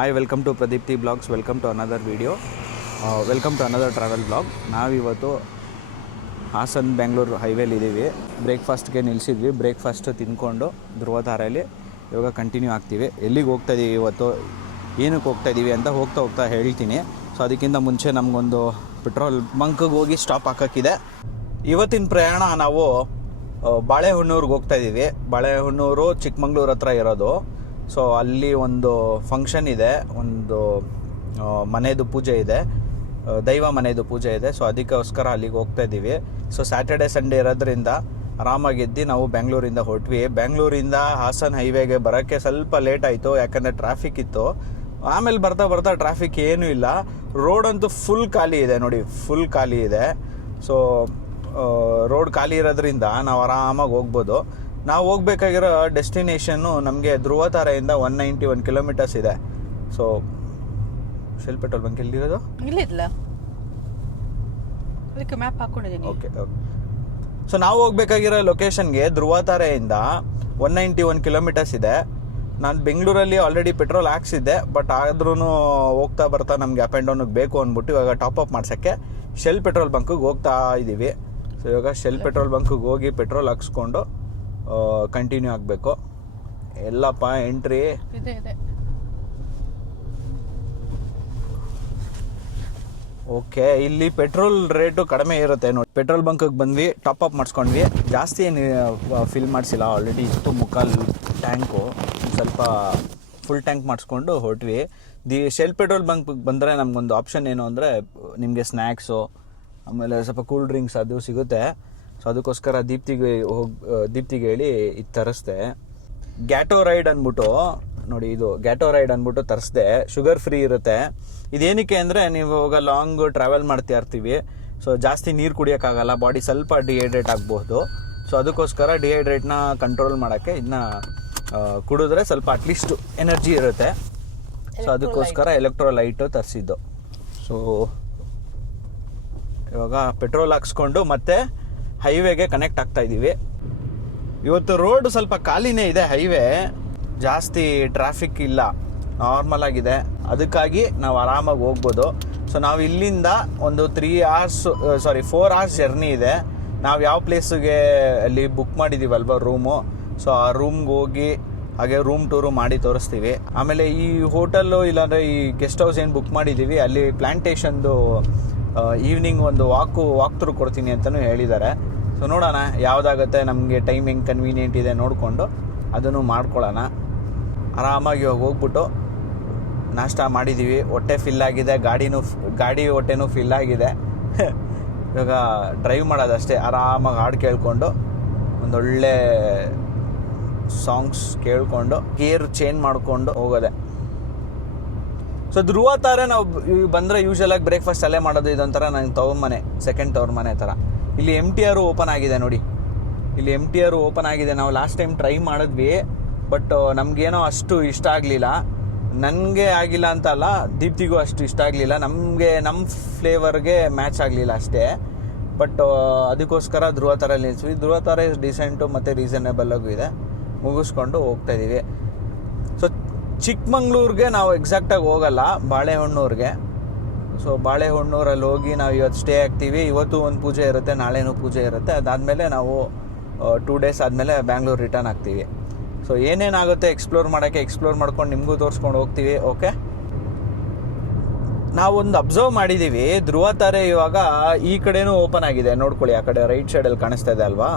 Hi, welcome to Pradeepti blogs. Welcome to another video. Welcome to another travel blog. ನಾವಿವತ್ತು ಹಾಸನ್ ಬೆಂಗಳೂರು ಹೈವೇಲಿದ್ದೀವಿ. ಬ್ರೇಕ್ಫಾಸ್ಟ್ಗೆ ನಿಲ್ಲಿಸಿದ್ವಿ. Breakfast ತಿಂದ್ಕೊಂಡು ಧ್ರುವತಾರೆಯಲ್ಲಿ ಇವಾಗ ಕಂಟಿನ್ಯೂ ಆಗ್ತೀವಿ. ಎಲ್ಲಿಗೆ ಹೋಗ್ತಾಯಿದ್ದೀವಿ ಇವತ್ತು, ಏನಕ್ಕೆ ಹೋಗ್ತಾಯಿದ್ದೀವಿ ಅಂತ ಹೋಗ್ತಾ ಹೇಳ್ತೀನಿ. ಸೊ ಅದಕ್ಕಿಂತ ಮುಂಚೆ ನಮಗೊಂದು ಪೆಟ್ರೋಲ್ ಬಂಕ್ಗೆ ಹೋಗಿ ಸ್ಟಾಪ್ ಹಾಕೋಕ್ಕಿದೆ. ಇವತ್ತಿನ ಪ್ರಯಾಣ ನಾವು ಬಾಳೆಹೊನ್ನೂರಿಗೆ ಹೋಗ್ತಾಯಿದ್ದೀವಿ. ಬಾಳೆಹೊನ್ನೂರು ಚಿಕ್ಕಮಂಗ್ಳೂರು ಹತ್ರ ಇರೋದು. ಸೊ ಅಲ್ಲಿ ಒಂದು ಫಂಕ್ಷನ್ ಇದೆ, ಒಂದು ಮನೆಯದು ಪೂಜೆ ಇದೆ, ದೈವ ಮನೆಯದು ಪೂಜೆ ಇದೆ. ಸೊ ಅದಕ್ಕೋಸ್ಕರ ಅಲ್ಲಿಗೆ ಹೋಗ್ತಾ ಇದ್ದೀವಿ. ಸೊ ಸ್ಯಾಟರ್ಡೆ ಸಂಡೇ ಇರೋದ್ರಿಂದ ಆರಾಮಾಗಿದ್ದು ನಾವು ಬೆಂಗಳೂರಿಂದ ಹೊರಟ್ವಿ. ಬೆಂಗಳೂರಿಂದ ಹಾಸನ್ ಹೈವೇಗೆ ಬರೋಕ್ಕೆ ಸ್ವಲ್ಪ ಲೇಟ್ ಆಯಿತು, ಯಾಕಂದರೆ ಟ್ರಾಫಿಕ್ ಇತ್ತು. ಆಮೇಲೆ ಬರ್ತಾ ಟ್ರಾಫಿಕ್ ಏನೂ ಇಲ್ಲ. ರೋಡ್ ಅಂತೂ ಫುಲ್ ಖಾಲಿ ಇದೆ ನೋಡಿ, ಫುಲ್ ಖಾಲಿ ಇದೆ. ಸೊ ರೋಡ್ ಖಾಲಿ ಇರೋದ್ರಿಂದ ನಾವು ಆರಾಮಾಗಿ ಹೋಗ್ಬೋದು. ನಾವು ಹೋಗ್ಬೇಕಾಗಿರೋ ಡೆಸ್ಟಿನೇಷನ್ನು ನಮಗೆ ಧ್ರುವತಾರೆಯಿಂದ 191 ಕಿಲೋಮೀಟರ್ಸ್ ಇದೆ. ಸೊ ಶೆಲ್ ಪೆಟ್ರೋಲ್ ಬಂಕ್ ಎಲ್ಲಿರೋದು? ಇಲ್ಲ, ಅದಕ್ಕೆ ಮ್ಯಾಪ್ ಹಾಕೊಂಡಿದ್ದೀನಿ. ಓಕೆ. ಸೊ ನಾವು ಹೋಗ್ಬೇಕಾಗಿರೋ ಲೊಕೇಶನ್ಗೆ ಧ್ರುವತಾರೆಯಿಂದ 191 ಕಿಲೋಮೀಟರ್ಸ್ ಇದೆ. ನಾನು ಬೆಂಗಳೂರಲ್ಲಿ ಆಲ್ರೆಡಿ ಪೆಟ್ರೋಲ್ ಹಾಕ್ಸಿದ್ದೆ, ಬಟ್ ಆದ್ರೂ ಹೋಗ್ತಾ ಬರ್ತಾ ನಮಗೆ ಅಪ್ ಆ್ಯಂಡ್ ಡೌನಿಗೆ ಬೇಕು ಅಂದ್ಬಿಟ್ಟು ಇವಾಗ ಟಾಪಪ್ ಮಾಡ್ಸೋಕ್ಕೆ ಶೆಲ್ ಪೆಟ್ರೋಲ್ ಬಂಕಿಗೆ ಹೋಗ್ತಾ ಇದ್ದೀವಿ. ಸೊ ಇವಾಗ ಶೆಲ್ ಪೆಟ್ರೋಲ್ ಬಂಕಿಗೆ ಹೋಗಿ ಪೆಟ್ರೋಲ್ ಹಾಕ್ಸ್ಕೊಂಡು ಕಂಟಿನ್ಯೂ ಆಗಬೇಕು. ಎಲ್ಲಪ್ಪ ಎಂಟ್ರಿ ಇದೆ. ಓಕೆ, ಇಲ್ಲಿ ಪೆಟ್ರೋಲ್ ರೇಟು ಕಡಿಮೆ ಇರುತ್ತೆ ನೋಡಿ. ಪೆಟ್ರೋಲ್ ಬಂಕಿಗೆ ಬಂದ್ವಿ, ಟಾಪಪ್ ಮಾಡಿಸ್ಕೊಂಡ್ವಿ. ಜಾಸ್ತಿ ಏನು ಫಿಲ್ ಮಾಡಿಸಿಲ್ಲ, ಆಲ್ರೆಡಿ ಇತ್ತು ಮುಕ್ಕಾಲು ಟ್ಯಾಂಕು. ಸ್ವಲ್ಪ ಫುಲ್ ಟ್ಯಾಂಕ್ ಮಾಡಿಸ್ಕೊಂಡು ಹೊರಟ್ವಿ. ಶೆಲ್ ಪೆಟ್ರೋಲ್ ಬಂಕ್ಗೆ ಬಂದರೆ ನಮಗೊಂದು ಆಪ್ಷನ್ ಏನು ಅಂದರೆ, ನಿಮಗೆ ಸ್ನ್ಯಾಕ್ಸು ಆಮೇಲೆ ಸ್ವಲ್ಪ ಕೂಲ್ ಡ್ರಿಂಕ್ಸ್ ಅದು ಸಿಗುತ್ತೆ. ಸೊ ಅದಕ್ಕೋಸ್ಕರ ದೀಪ್ತಿಗೆ ಹೇಳಿ ಇದು ತರಿಸ್ದೆ. ಗ್ಯಾಟೋ ರೈಡ್ ಅಂದ್ಬಿಟ್ಟು ನೋಡಿ, ಇದು ಗ್ಯಾಟೋ ರೈಡ್ ಅಂದ್ಬಿಟ್ಟು ತರಿಸ್ದೆ. ಶುಗರ್ ಫ್ರೀ ಇರುತ್ತೆ. ಇದೇನಕ್ಕೆ ಅಂದರೆ, ನೀವು ಇವಾಗ ಲಾಂಗ್ ಟ್ರಾವೆಲ್ ಮಾಡ್ತಾ ಇರ್ತೀವಿ. ಸೊ ಜಾಸ್ತಿ ನೀರು ಕುಡಿಯೋಕ್ಕಾಗಲ್ಲ, ಬಾಡಿ ಸ್ವಲ್ಪ ಡಿಹೈಡ್ರೇಟ್ ಆಗಬಹುದು. ಸೊ ಅದಕ್ಕೋಸ್ಕರ ಡಿಹೈಡ್ರೇಟ್ನ ಕಂಟ್ರೋಲ್ ಮಾಡೋಕ್ಕೆ ಇದನ್ನ ಕುಡಿದ್ರೆ ಸ್ವಲ್ಪ ಅಟ್ಲೀಸ್ಟ್ ಎನರ್ಜಿ ಇರುತ್ತೆ. ಸೊ ಅದಕ್ಕೋಸ್ಕರ ಎಲೆಕ್ಟ್ರೋಲೈಟು ತರಿಸಿದ್ದು. ಸೊ ಇವಾಗ ಪೆಟ್ರೋಲ್ ಹಾಕ್ಸ್ಕೊಂಡು ಮತ್ತೆ ಹೈವೇಗೆ ಕನೆಕ್ಟ್ ಆಗ್ತಾ ಇದ್ದೀವಿ. ಇವತ್ತು ರೋಡ್ ಸ್ವಲ್ಪ ಖಾಲಿನೇ ಇದೆ, ಹೈವೇ ಜಾಸ್ತಿ ಟ್ರಾಫಿಕ್ ಇಲ್ಲ, ನಾರ್ಮಲ್ ಆಗಿದೆ. ಅದಕ್ಕಾಗಿ ನಾವು ಆರಾಮಾಗಿ ಹೋಗ್ಬೋದು. ಸೊ ನಾವು ಇಲ್ಲಿಂದ ಒಂದು 4 ಅವರ್ಸ್ ಜರ್ನಿ ಇದೆ. ನಾವು ಯಾವ ಪ್ಲೇಸಿಗೆ ಅಲ್ಲಿ ಬುಕ್ ಮಾಡಿದ್ದೀವಲ್ವ ರೂಮು, ಸೊ ಆ ರೂಮ್ಗೆ ಹೋಗಿ ಹಾಗೆ ರೂಮ್ ಟೂರು ಮಾಡಿ ತೋರಿಸ್ತೀವಿ. ಆಮೇಲೆ ಈ ಹೋಟೆಲ್ಲು ಇಲ್ಲಾಂದರೆ ಈ ಗೆಸ್ಟ್ ಹೌಸ್ ಏನು ಬುಕ್ ಮಾಡಿದ್ದೀವಿ, ಅಲ್ಲಿ ಪ್ಲ್ಯಾಂಟೇಷನ್ದು ಈವ್ನಿಂಗ್ ಒಂದು ವಾಕ್ ಥ್ರೂ ಕೊಡ್ತೀನಿ ಅಂತಲೂ ಹೇಳಿದ್ದಾರೆ. ಸೊ ನೋಡೋಣ ಯಾವುದಾಗುತ್ತೆ, ನಮಗೆ ಟೈಮಿಂಗ್ ಕನ್ವೀನಿಯೆಂಟ್ ಇದೆ ನೋಡಿಕೊಂಡು ಅದನ್ನು ಮಾಡ್ಕೊಳ್ಳೋಣ. ಆರಾಮಾಗಿ ಹೋಗ್ಬಿಟ್ಟು ನಾಷ್ಟ ಮಾಡಿದ್ದೀವಿ, ಹೊಟ್ಟೆ ಫಿಲ್ ಆಗಿದೆ, ಗಾಡಿ ಹೊಟ್ಟೆನೂ ಫಿಲ್ ಆಗಿದೆ. ಇವಾಗ ಡ್ರೈವ್ ಮಾಡೋದಷ್ಟೇ, ಆರಾಮಾಗಿ ಹಾಡು ಕೇಳಿಕೊಂಡು ಒಂದೊಳ್ಳೆ ಸಾಂಗ್ಸ್ ಕೇಳಿಕೊಂಡು ಗೇರ್ ಚೇಂಜ್ ಮಾಡಿಕೊಂಡು ಹೋಗೋದೆ. ಸೊ ಧ್ರುವತಾರೆ ನಾವು ಬಂದರೆ ಯೂಶಲಾಗಿ ಬ್ರೇಕ್ಫಾಸ್ಟ್ ಅಲ್ಲೇ ಮಾಡೋದು. ಇದೊಂಥರ ನಂಗೆ ತವ್ರ ಸೆಕೆಂಡ್ ತವ್ರ ಮನೆ ಥರ. ಇಲ್ಲಿ MTR ಓಪನ್ ಆಗಿದೆ ನೋಡಿ, ಇಲ್ಲಿ MTR ಓಪನ್ ಆಗಿದೆ. ನಾವು ಲಾಸ್ಟ್ ಟೈಮ್ ಟ್ರೈ ಮಾಡಿದ್ವಿ, ಬಟ್ ನಮಗೇನೋ ಅಷ್ಟು ಇಷ್ಟ ಆಗಲಿಲ್ಲ. ನನಗೆ ಆಗಿಲ್ಲ ಅಂತ ಅಲ್ಲ, ದೀಪ್ತಿಗೂ ಅಷ್ಟು ಇಷ್ಟ ಆಗಲಿಲ್ಲ. ನಮ್ಮ ಫ್ಲೇವರ್ಗೆ ಮ್ಯಾಚ್ ಆಗಲಿಲ್ಲ ಅಷ್ಟೇ. ಬಟ್ ಅದಕ್ಕೋಸ್ಕರ ಧ್ರುವತಾರೆಯಲ್ಲಿ ನಿಲ್ಲಿಸ್ವಿ. ಧ್ರುವತಾರೆ ಡಿಸೆಂಟು ಮತ್ತು ರೀಸನೇಬಲ್ಲಾಗೂ ಇದೆ. ಮುಗಿಸ್ಕೊಂಡು ಹೋಗ್ತಾಯಿದ್ದೀವಿ. ಸೊ ಚಿಕ್ಕಮಂಗ್ಳೂರಿಗೆ ನಾವು ಎಕ್ಸಾಕ್ಟಾಗಿ ಹೋಗಲ್ಲ, ಬಾಳೆಹೊನ್ನೂರಿಗೆ. ಸೊ ಬಾಳೆಹೊನ್ನೂರಲ್ಲಿ ಹೋಗಿ ನಾವು ಇವತ್ತು ಸ್ಟೇ ಆಗ್ತೀವಿ. ಇವತ್ತು ಒಂದು ಪೂಜೆ ಇರುತ್ತೆ, ನಾಳೆನೂ ಪೂಜೆ ಇರುತ್ತೆ. ಅದಾದಮೇಲೆ ನಾವು 2 ಡೇಸ್ ಆದಮೇಲೆ ಬ್ಯಾಂಗ್ಳೂರು ರಿಟರ್ನ್ ಆಗ್ತೀವಿ. ಸೊ ಏನೇನಾಗುತ್ತೆ ಎಕ್ಸ್ಪ್ಲೋರ್ ಮಾಡ್ಕೊಂಡು ನಿಮಗೂ ತೋರಿಸ್ಕೊಂಡು ಹೋಗ್ತೀವಿ. ಓಕೆ, ನಾವೊಂದು ಅಬ್ಸರ್ವ್ ಮಾಡಿದ್ದೀವಿ, ಧ್ರುವತಾರೆ ಇವಾಗ ಈ ಕಡೆನೂ ಓಪನ್ ಆಗಿದೆ ನೋಡ್ಕೊಳ್ಳಿ. ಆ ಕಡೆ ರೈಟ್ ಸೈಡಲ್ಲಿ ಕಾಣಿಸ್ತಾ ಇದೆ ಅಲ್ವಾ.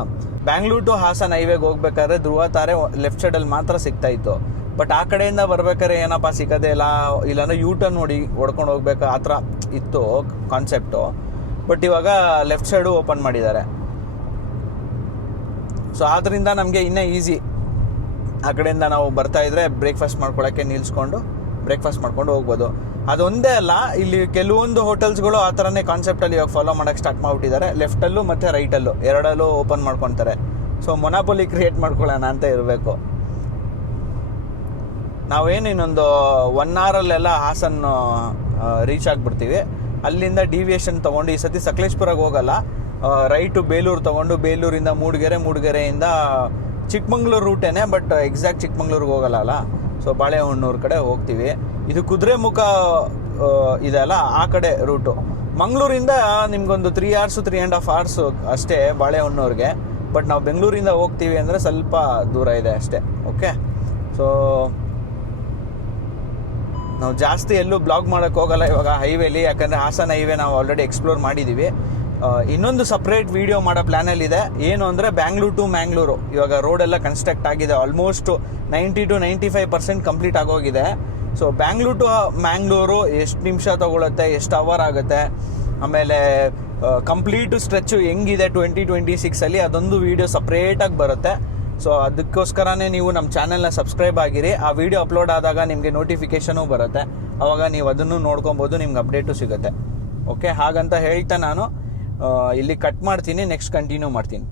ಬ್ಯಾಂಗ್ಳೂರ್ ಟು ಹಾಸನ್ ಹೈವೇಗೆ ಹೋಗ್ಬೇಕಾದ್ರೆ ಧ್ರುವತಾರೆ ಲೆಫ್ಟ್ ಸೈಡಲ್ಲಿ ಮಾತ್ರ ಸಿಗ್ತಾ ಇತ್ತು. ಬಟ್ ಆ ಕಡೆಯಿಂದ ಬರ್ಬೇಕಾದ್ರೆ ಏನಪ್ಪ ಸಿಗೋದೇ ಇಲ್ಲಾಂದ್ರೆ ಯೂಟರ್ನ್ ನೋಡಿ ಹೊಡ್ಕೊಂಡು ಹೋಗ್ಬೇಕು, ಆ ಥರ ಇತ್ತು ಕಾನ್ಸೆಪ್ಟು. ಬಟ್ ಇವಾಗ ಲೆಫ್ಟ್ ಸೈಡು ಓಪನ್ ಮಾಡಿದ್ದಾರೆ. ಸೊ ಆದ್ದರಿಂದ ನಮಗೆ ಇನ್ನೂ ಈಸಿ. ಆ ಕಡೆಯಿಂದ ನಾವು ಬರ್ತಾಯಿದ್ರೆ ಬ್ರೇಕ್ಫಾಸ್ಟ್ ಮಾಡ್ಕೊಳ್ಳೋಕ್ಕೆ ನಿಲ್ಲಿಸ್ಕೊಂಡು ಬ್ರೇಕ್ಫಾಸ್ಟ್ ಮಾಡ್ಕೊಂಡು ಹೋಗ್ಬೋದು. ಅದೊಂದೇ ಅಲ್ಲ, ಇಲ್ಲಿ ಕೆಲವೊಂದು ಹೋಟೆಲ್ಸ್ಗಳು ಆ ಥರನೇ ಕಾನ್ಸೆಪ್ಟಲ್ಲಿ ಇವಾಗ ಫಾಲೋ ಮಾಡೋಕ್ಕೆ ಸ್ಟಾರ್ಟ್ ಮಾಡಿಬಿಟ್ಟಿದ್ದಾರೆ. ಲೆಫ್ಟಲ್ಲೂ ಮತ್ತು ರೈಟಲ್ಲೂ ಎರಡಲ್ಲೂ ಓಪನ್ ಮಾಡ್ಕೊತಾರೆ. ಸೊ ಮೊನಾಪೊಲಿ ಕ್ರಿಯೇಟ್ ಮಾಡ್ಕೊಳ್ಳೋಣ ಅಂತ ಇರಬೇಕು. ನಾವೇನು ಇನ್ನೊಂದು 1 ಅವರಲ್ಲೆಲ್ಲ ಹಾಸನ್ ರೀಚ್ ಆಗಿಬಿಡ್ತೀವಿ. ಅಲ್ಲಿಂದ ಡಿವಿಯೇಷನ್ ತೊಗೊಂಡು ಈ ಸತಿ ಸಕಲೇಶ್ಪುರಕ್ಕೆ ಹೋಗಲ್ಲ, ರೈಟು ಬೇಲೂರು ತೊಗೊಂಡು ಬೇಲೂರಿಂದ ಮೂಡಿಗೆರೆಯಿಂದ ಚಿಕ್ಕಮಂಗ್ಳೂರು ರೂಟೇನೆ, ಬಟ್ ಎಕ್ಸಾಕ್ಟ್ ಚಿಕ್ಕಮಂಗ್ಳೂರಿಗೆ ಹೋಗಲ್ಲ. ಸೊ ಬಾಳೆಹೊನ್ನೂರು ಕಡೆ ಹೋಗ್ತೀವಿ. ಇದು ಕುದುರೆಮುಖ ಇದೆಲ್ಲ ಆ ಕಡೆ ರೂಟು. ಮಂಗಳೂರಿಂದ ನಿಮ್ಗೊಂದು 3 hours 3.5 hours ಅಷ್ಟೇ ಬಾಳೆಹೊನ್ನೂರಿಗೆ. ಬಟ್ ನಾವು ಬೆಂಗಳೂರಿಂದ ಹೋಗ್ತೀವಿ ಅಂದರೆ ಸ್ವಲ್ಪ ದೂರ ಇದೆ ಅಷ್ಟೇ. ಓಕೆ, ಸೊ ನಾವು ಜಾಸ್ತಿ ಎಲ್ಲೂ ಬ್ಲಾಗ್ ಮಾಡೋಕ್ಕೆ ಹೋಗಲ್ಲ ಇವಾಗ ಹೈವೇಲಿ, ಯಾಕಂದರೆ ಹಾಸನ ಹೈವೇ ನಾವು ಆಲ್ರೆಡಿ ಎಕ್ಸ್ಪ್ಲೋರ್ ಮಾಡಿದ್ದೀವಿ. ಇನ್ನೊಂದು ಸಪ್ರೇಟ್ ವೀಡಿಯೋ ಮಾಡೋ ಪ್ಲ್ಯಾನಲ್ಲಿದೆ. ಏನು ಅಂದರೆ ಬ್ಯಾಂಗ್ಳೂರ್ ಟು ಮ್ಯಾಂಗ್ಳೂರು. ಇವಾಗ ರೋಡೆಲ್ಲ ಕನ್ಸ್ಟ್ರಕ್ಟ್ ಆಗಿದೆ, ಆಲ್ಮೋಸ್ಟ್ 90 to 95% ಕಂಪ್ಲೀಟ್ ಆಗೋಗಿದೆ. ಸೊ ಬ್ಯಾಂಗ್ಳೂರ್ ಟು ಮ್ಯಾಂಗ್ಳೂರು ಎಷ್ಟು ನಿಮಿಷ ತೊಗೊಳುತ್ತೆ, ಎಷ್ಟು ಅವರ್ ಆಗುತ್ತೆ, ಆಮೇಲೆ ಕಂಪ್ಲೀಟ್ ಸ್ಟ್ರೆಚ್ಚು ಹೆಂಗಿದೆ 2026 ಅದೊಂದು ವೀಡಿಯೋ ಸಪ್ರೇಟಾಗಿ ಬರುತ್ತೆ. ಸೊ ಅದಕ್ಕೋಸ್ಕರನೇ ನೀವು ನಮ್ಮ ಚಾನೆಲ್ನ ಸಬ್ಸ್ಕ್ರೈಬ್ ಆಗಿರಿ. ಆ ವಿಡಿಯೋ ಅಪ್ಲೋಡ್ ಆದಾಗ ನಿಮಗೆ ನೋಟಿಫಿಕೇಷನು ಬರುತ್ತೆ, ಆವಾಗ ನೀವು ಅದನ್ನು ನೋಡ್ಕೊಬೋದು, ನಿಮ್ಗೆ ಅಪ್ಡೇಟು ಸಿಗುತ್ತೆ. ಓಕೆ, ಹಾಗಂತ ಹೇಳ್ತಾ ನಾನು ಇಲ್ಲಿ ಕಟ್ ಮಾಡ್ತೀನಿ, ನೆಕ್ಸ್ಟ್ ಕಂಟಿನ್ಯೂ ಮಾಡ್ತೀನಿ.